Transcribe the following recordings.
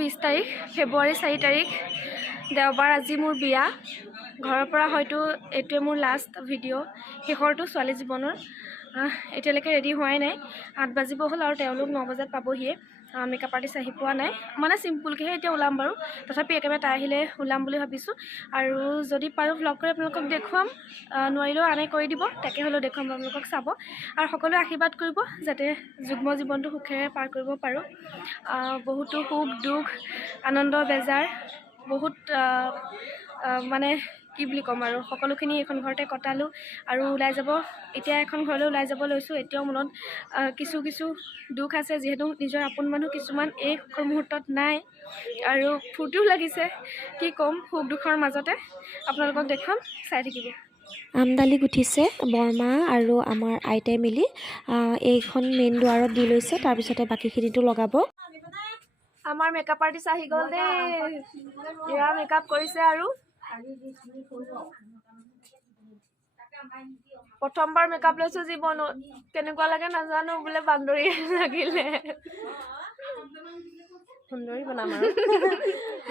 20 তাৰিখ ফেব্ৰুৱাৰী 4 তাৰিখ দেওবাৰ আজি মোৰ বিয়া ঘৰৰ পৰা হয়তো এইটোৱে মোৰ লাষ্ট ভিডিঅ' শেষৰটো ছোৱালী জীৱনৰ এতিয়ালৈকে ৰেডি হোৱাই নাই 8 বাজিব হ'ল আৰু তেওঁলোক 9 বজাত পাবহিয়ে মেকআপ আৰ্টিষ্ট আহি পোৱা নাই মানে চিম্পুলকৈহে এতিয়া ওলাম বাৰু তথাপি একেবাৰে তাই আহিলে ওলাম বুলি ভাবিছোঁ আৰু যদি পাৰোঁ ভ্লগ কৰি আপোনালোকক দেখুৱাম নোৱাৰিলেও আনে কৰি দিব তাকে হ'লেও দেখুৱাম আপোনালোকক চাব আৰু সকলোৱে আশীৰ্বাদ কৰিব যাতে যুগ্ম জীৱনটো সুখেৰে পাৰ কৰিব পাৰোঁ বহুতো সুখ দুখ আনন্দ বেজাৰ বহুত মানে কি বুলি ক'ম আৰু সকলোখিনি এখন ঘৰতে কটালোঁ আৰু ওলাই যাব এতিয়া এখন ঘৰলৈ ওলাই যাব লৈছোঁ এতিয়াও মনত কিছু দুখ আছে যিহেতু নিজৰ আপোন মানুহ কিছুমান এই সুখৰ মুহূৰ্তত নাই আৰু ফূৰ্তিও লাগিছে কি ক'ম সুখ দুখৰ মাজতে আপোনালোকক দেখুৱাম চাই থাকিব আমদালি গুঠিছে বৰমা আৰু আমাৰ আইতাই মিলি এইখন মেইন দুৱাৰত দি লৈছে তাৰপিছতে বাকীখিনিতো লগাব আমাৰ মেকআপ আৰ্টিষ্ট আহি গ'ল দেই এয়া মেকআপ কৰিছে আৰু প্ৰথমবাৰ মেকআপ লৈছোঁ জীৱনত কেনেকুৱা লাগে নাজানো বোলে বান্দৰী লাগিলে সুন্দৰী বনাম আৰু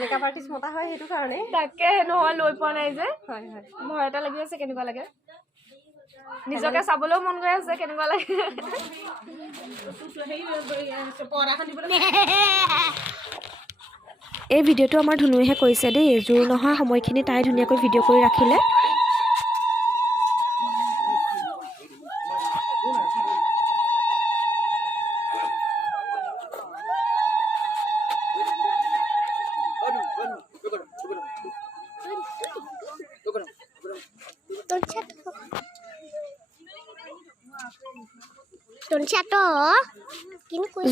মেকআপ আৰ্টিষ্ট মতা হয় সেইটো কাৰণে তাকে নহয় লৈ পোৱা নাই যে হয় হয় ভয় এটা লাগি আছে কেনেকুৱা লাগে নিজকে চাবলৈও মন গৈ আছে কেনেকুৱা লাগে এই ভিডিঅ'টো আমাৰ ধুনুৱেহে কৰিছে দেই জোৰ নোহোৱা সময়খিনি তাই ধুনীয়াকৈ ভিডিঅ' কৰি ৰাখিলে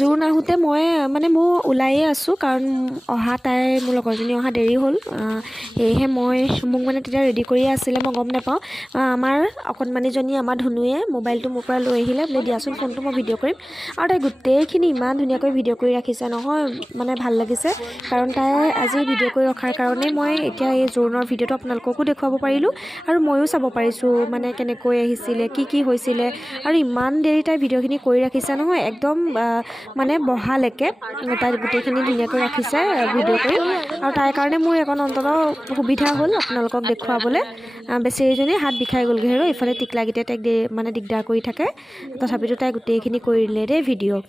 জোৰ নাহোঁতে মই মানে মই ওলায়ে আছোঁ কাৰণ অহা তাই মোৰ লগৰজনী অহা দেৰি হ'ল সেয়েহে মোক মানে তেতিয়া ৰেডি কৰিয়ে আছিলে মই গম নাপাওঁ আমাৰ অকণমানিজনী আমাৰ ধুনুৱে মোবাইলটো মোৰ পৰা লৈ আহিলে বোলে দিয়াচোন ফোনটো মই ভিডিঅ' কৰিম আৰু তাই গোটেইখিনি ইমান ধুনীয়াকৈ ভিডিঅ' কৰি ৰাখিছে নহয় মানে ভাল লাগিছে কাৰণ তাই আজি ভিডিঅ' কৰি ৰখাৰ কাৰণেই মই এতিয়া এই জোৰোণৰ ভিডিঅ'টো আপোনালোককো দেখুৱাব পাৰিলোঁ আৰু ময়ো চাব পাৰিছোঁ মানে কেনেকৈ আহিছিলে কি হৈছিলে আৰু ইমান দেৰি তাই ভিডিঅ'খিনি কৰি ৰাখিছে নহয় একদম মানে বহালৈকে তাই গোটেইখিনি ধুনীয়াকৈ ৰাখিছে ভিডিঅ' কৰি আৰু তাইৰ কাৰণে মোৰ এখন অন্তত সুবিধা হ'ল আপোনালোকক দেখুৱাবলৈ বেচেৰীজনী হাত বিষাই গ'লগৈ আৰু ইফালে টিকলাগিতে তাইক মানে দিগদাৰ কৰি থাকে তথাপিতো তাই গোটেইখিনি কৰিলে দেই ভিডিঅ'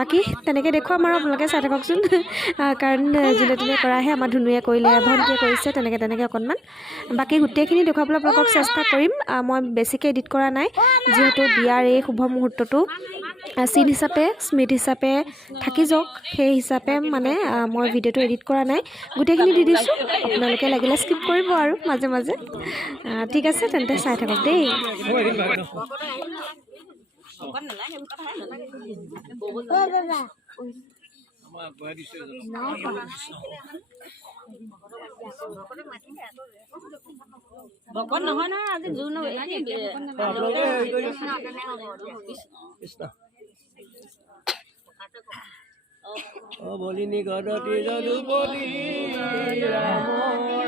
বাকী তেনেকৈ দেখুৱাম আৰু আপোনালোকে চাই থাককচোন কাৰণ যোনে তোনে কৰাহে আমাৰ ধুনুৱে কৰিলে ভণ্টিয়ে কৰিছে তেনেকৈ অকণমান বাকী গোটেইখিনি দেখুৱাবলৈ আপোনালোকক চেষ্টা কৰিম মই বেছিকৈ এডিট কৰা নাই যিহেতু বিয়াৰ এই শুভ মুহূৰ্তটো চিন হিচাপে স্মৃতি হিচাপে থাকি যাওক সেই হিচাপে মানে মই ভিডিঅ'টো এডিট কৰা নাই গোটেইখিনি দি দিছোঁ আপোনালোকে লাগিলে স্কিপ কৰিব আৰু মাজে মাজে ঠিক আছে তেন্তে চাই থাকক দেই বকত নহয় নহয় আজি জোৰ বলিনী গদতি যদুপতি ৰাম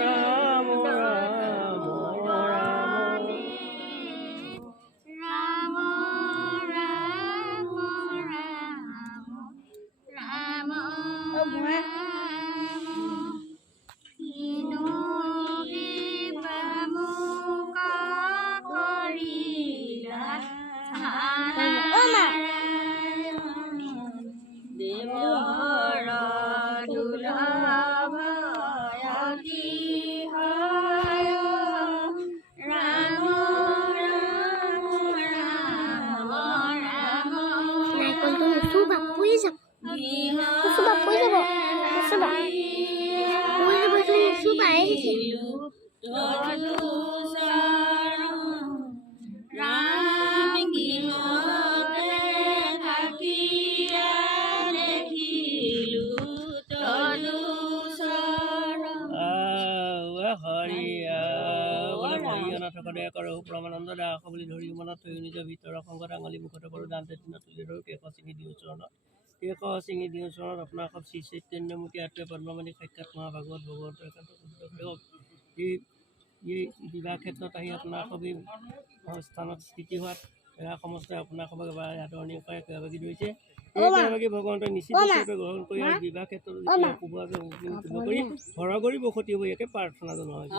ৰাম প্ৰমানন্দ দাস বুলি ধৰি মনত থৈ নিজৰ ভিতৰৰ সংগত আঙুলি মুখত কৰোঁ দান্তে দিনত তুলি ধৰোঁ কেশ চিঙি দিওঁ চৰণত আপোনাৰ সব শ্ৰী চৈতন্যমূৰ্তি আত্মীয় পদ্মমণি সাক্ষাৎ মহাভাগৱত ভগৱন্তৰ এই বিবাহ ক্ষেত্ৰত আহি আপোনাৰ সবেই স্থানত স্থিতি হোৱাত সেয়া সমস্ত আপোনালোকক এবাৰ আদৰণি কৰে কেইবাগী ধৰিছে এই কেইবাগী ভগৱন্তই নিশ্চিত ৰূপে গ্ৰহণ কৰি আৰু বিবাহ ক্ষেত্ৰত অশুভ আছে কৰি ঘৰ কৰি বসতি হ'ব ইয়াকে প্ৰাৰ্থনা জনোৱা হৈছে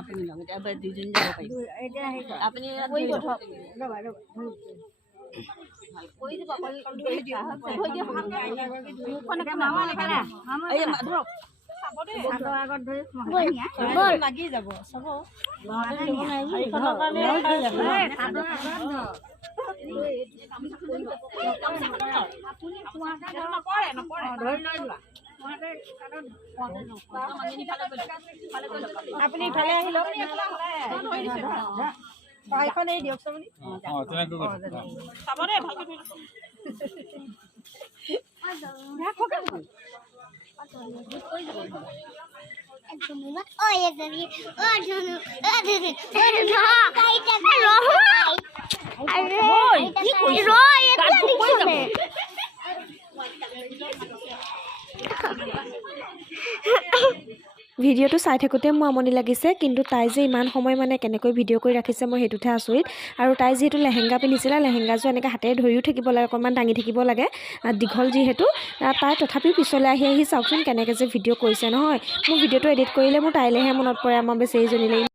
আপুনি লগ এতিয়া দুইজনী যাব পাৰিব আপুনি লাগি যাব চব আপুনি ইফালে আহি লওক পাইখন এই দিয়ক চাবনি চাবনে ভালকৈ ভিডিঅ'টো চাই থাকোঁতে মোৰ আমনি লাগিছে কিন্তু তাই যে ইমান সময় মানে কেনেকৈ ভিডিঅ' কৰি ৰাখিছে মই সেইটোতহে আচৰিত আৰু তাই যিহেতু লেহেংগা পিন্ধিছিলে লেহেংগাযোৰ এনেকৈ হাতেৰে ধৰিও থাকিব লাগে অকণমান দাঙি থাকিব লাগে দীঘল যিহেতু তাই তথাপিও পিছলৈ আহি আহি চাওকচোন কেনেকৈ যে ভিডিঅ' কৰিছে নহয় মোৰ ভিডিঅ'টো এডিট কৰিলে মোৰ তাইলৈহে মনত পৰে আমাৰ বেচেৰীজনীলৈ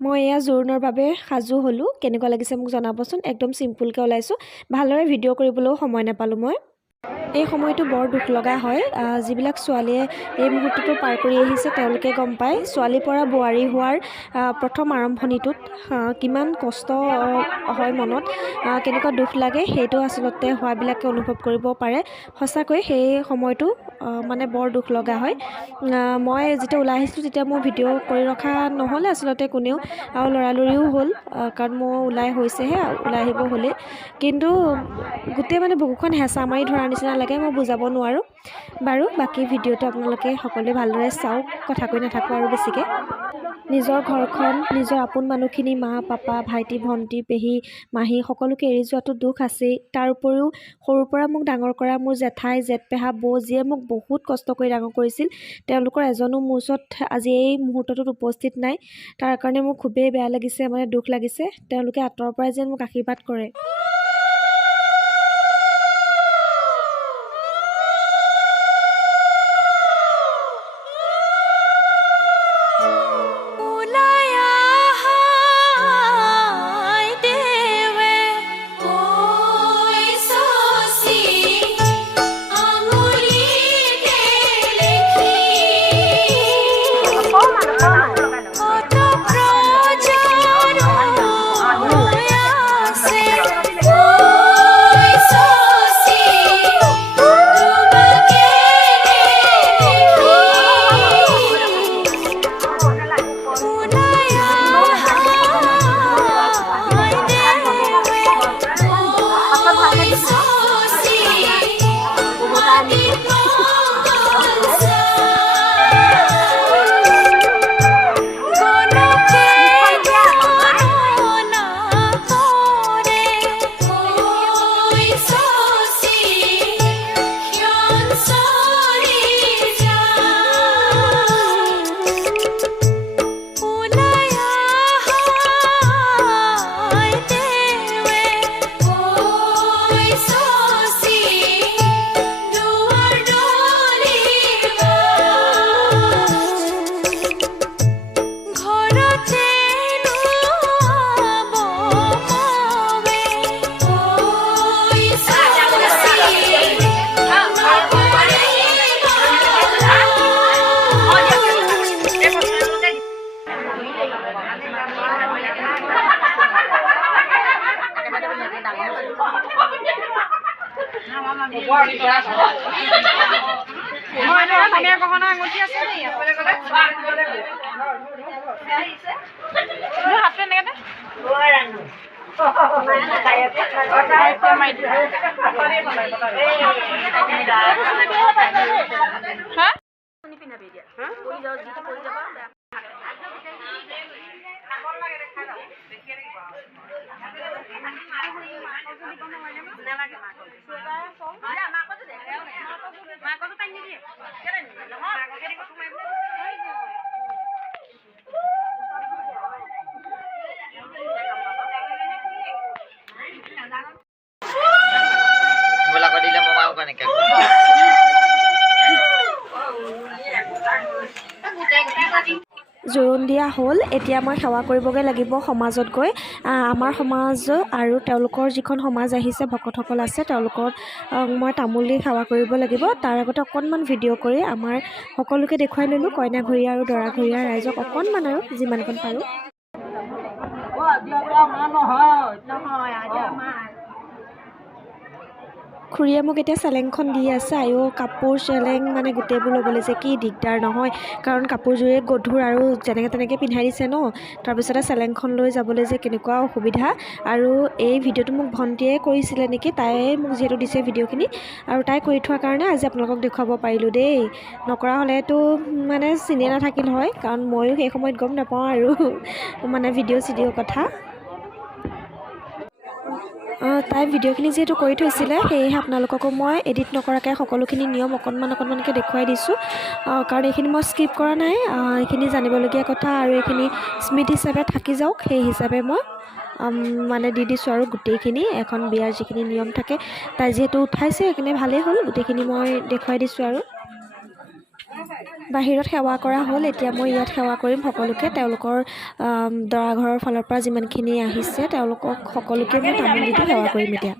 মই এয়া জোৰোণৰ বাবে সাজু হ'লোঁ কেনেকুৱা লাগিছে মোক জনাবচোন একদম চিম্পুলকৈ ওলাইছোঁ ভালদৰে ভিডিঅ' কৰিবলৈও সময় নাপালোঁ মই এই সময়টো বৰ দুখ লগা হয় যিবিলাক ছোৱালীয়ে এই মুহূৰ্তটো পাৰ কৰি আহিছে তেওঁলোকে গম পায় ছোৱালীৰ পৰা বোৱাৰী হোৱাৰ প্ৰথম আৰম্ভণিটোত কিমান কষ্ট হয় মনত কেনেকুৱা দুখ লাগে সেইটো আচলতে হোৱাবিলাকে অনুভৱ কৰিব পাৰে সঁচাকৈ সেই সময়টো মানে বৰ দুখ লগা হয় মই যেতিয়া ওলাই আহিছিলোঁ তেতিয়া মোৰ ভিডিঅ' কৰি ৰখা নহ'লে আচলতে কোনেও আৰু লৰালৰিও হ'ল কাৰণ মোৰ ওলাই হৈছেহে ওলাই আহিব হ'লেই কিন্তু গোটেই মানে বুকুখন হেঁচা মাৰি ধৰাৰ নিচিনা লাগে মই বুজাব নোৱাৰোঁ বাৰু বাকী ভিডিঅ'টো আপোনালোকে সকলোৱে ভালদৰে চাওক কথা কৈ নাথাকোঁ আৰু বেছিকৈ নিজৰ ঘৰখন নিজৰ আপোন মানুহখিনি মা পাপা ভাইটি ভণ্টি পেহী মাহী সকলোকে এৰি যোৱাটো দুখ আছেই তাৰ উপৰিও সৰুৰ পৰা মোক ডাঙৰ কৰা মোৰ জেঠাই জেঠপেহা বৌ যিয়ে মোক বহুত কষ্ট কৰি ডাঙৰ কৰিছিল তেওঁলোকৰ এজনো মোৰ ওচৰত আজি এই মুহূৰ্তটোত উপস্থিত নাই তাৰ কাৰণে মোৰ খুবেই বেয়া লাগিছে মানে দুখ লাগিছে তেওঁলোকে আঁতৰৰ পৰাই যেন মোক আশীৰ্বাদ কৰে জোৰোণ দিয়া হ'ল। এতিয়া মই সেৱা কৰিবগৈ লাগিব সমাজত গৈ। আমাৰ সমাজ আৰু তেওঁলোকৰ যিখন সমাজ আহিছে, ভকতসকল আছে, তেওঁলোকক মই তামোল দি সেৱা কৰিব লাগিব। তাৰ আগতে অকণমান ভিডিঅ' কৰি আমাৰ সকলোকে দেখুৱাই ল'লোঁ, কইনাঘৰীয়া আৰু দৰাঘৰীয়া ৰাইজক অকণমান আৰু যিমানকণ পাৰোঁ। খুৰীয়ে মোক এতিয়া চেলেংখন দি আছে। আয়ো কাপোৰ চেলেং মানে গোটেইবোৰ ল'বলৈ যে কি দিগদাৰ নহয়, কাৰণ কাপোৰযোৰে গধুৰ আৰু যেনেকৈ তেনেকৈ পিন্ধাই দিছে ন। তাৰপিছতে চেলেংখন লৈ যাবলৈ যে কেনেকুৱা অসুবিধা। আৰু এই ভিডিঅ'টো মোক ভণ্টিয়ে কৰিছিলে নেকি, তাই মোক যিহেতু দিছে ভিডিঅ'খিনি, আৰু তাই কৰি থোৱাৰ কাৰণে আজি আপোনালোকক দেখুৱাব পাৰিলোঁ দেই। নকৰা হ'লেতো মানে চিনিয়ে নাথাকিল হয়, কাৰণ ময়ো সেই সময়ত গম নাপাওঁ আৰু মানে ভিডিঅ' কথা। তাই ভিডিঅ'খিনি যিহেতু কৰি থৈছিলে, সেয়েহে আপোনালোককো মই এডিট নকৰাকৈ সকলোখিনি নিয়ম অকণমানকৈ দেখুৱাই দিছোঁ, কাৰণ এইখিনি মই স্কিপ কৰা নাই। এইখিনি জানিবলগীয়া কথা আৰু এইখিনি স্মৃতি হিচাপে থাকি যাওক, সেই হিচাপে মই মানে দি দিছোঁ আৰু গোটেইখিনি এখন বিয়াৰ যিখিনি নিয়ম থাকে। তাই যিহেতু উঠাইছে সেইখিনি ভালেই হ'ল, গোটেইখিনি মই দেখুৱাই দিছোঁ। আৰু বাহিৰত সেৱা কৰা হ'ল, এতিয়া মই ইয়াত সেৱা কৰিম সকলোকে। তেওঁলোকৰ দৰা ঘৰৰ ফালৰ পৰা যিমানখিনি আহিছে তেওঁলোকক সকলোকে মই তামোল দি সেৱা কৰিম এতিয়া।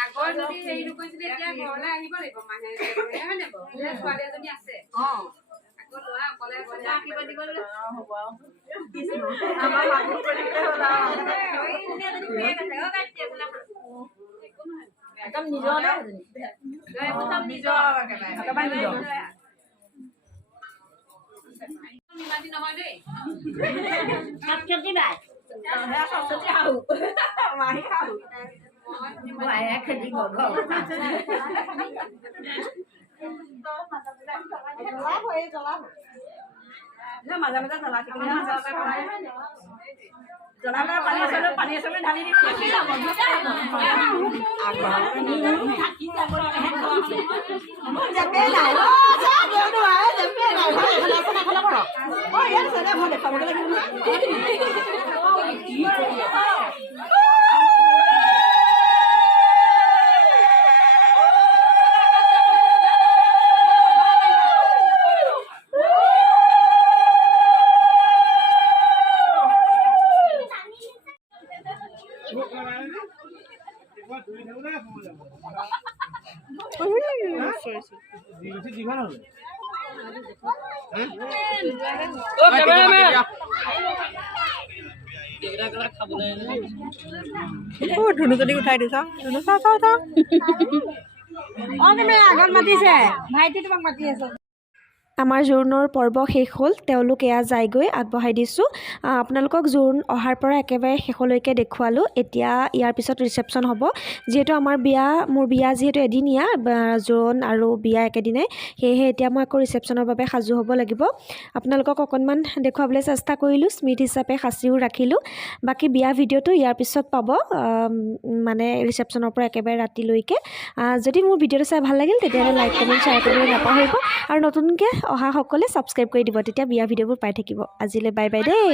আগৰ যদি হেৰি নকৰিছিলে এতিয়া ঘৰলৈ আহিব লাগিব মানুহে হয় নে বাৰু ছোৱালী এজনী আছে আকৌ ল'ৰা অকলে অকলে আহিব দিব হ'ব আমাৰ মানুহ একদম নিজৰ নহয় দেই মাজে মাজে পানী আছে ঢালি দিম ধুনু যদি উঠাই দিছ ধুনু চাও চাও চাও আগত মাতিছে ভাইটি তোমাক মাতি আছে আমাৰ জোৰোণৰ পৰ্ব শেষ হ'ল তেওঁলোক এয়া যায়গৈ আগবঢ়াই দিছোঁ আপোনালোকক জোৰোণ অহাৰ পৰা একেবাৰে শেষলৈকে দেখুৱালোঁ এতিয়া ইয়াৰ পিছত ৰিচেপশ্যন হ'ব যিহেতু মোৰ বিয়া যিহেতু এদিনীয়া জোৰোণ আৰু বিয়া একেদিনাই সেয়েহে এতিয়া মই আকৌ ৰিচেপশ্যনৰ বাবে সাজু হ'ব লাগিব আপোনালোকক অকণমান দেখুৱাবলৈ চেষ্টা কৰিলোঁ স্মৃতি হিচাপে সাঁচিও ৰাখিলোঁ বাকী বিয়া ভিডিঅ'টো ইয়াৰ পিছত পাব মানে ৰিচেপশ্যনৰ পৰা একেবাৰে ৰাতিলৈকে যদি মোৰ ভিডিঅ'টো চাই ভাল লাগিল তেতিয়াহ'লে লাইক কমেণ্ট শ্বেয়াৰ কৰিবলৈ নাপাহৰিব আৰু নতুনকৈ অহা সকলে ছাবস্ক্ৰাইব কৰি দিব তেতিয়া বিয়া ভিডিঅ'বোৰ পাই থাকিব আজিলৈ বাই বাই দেই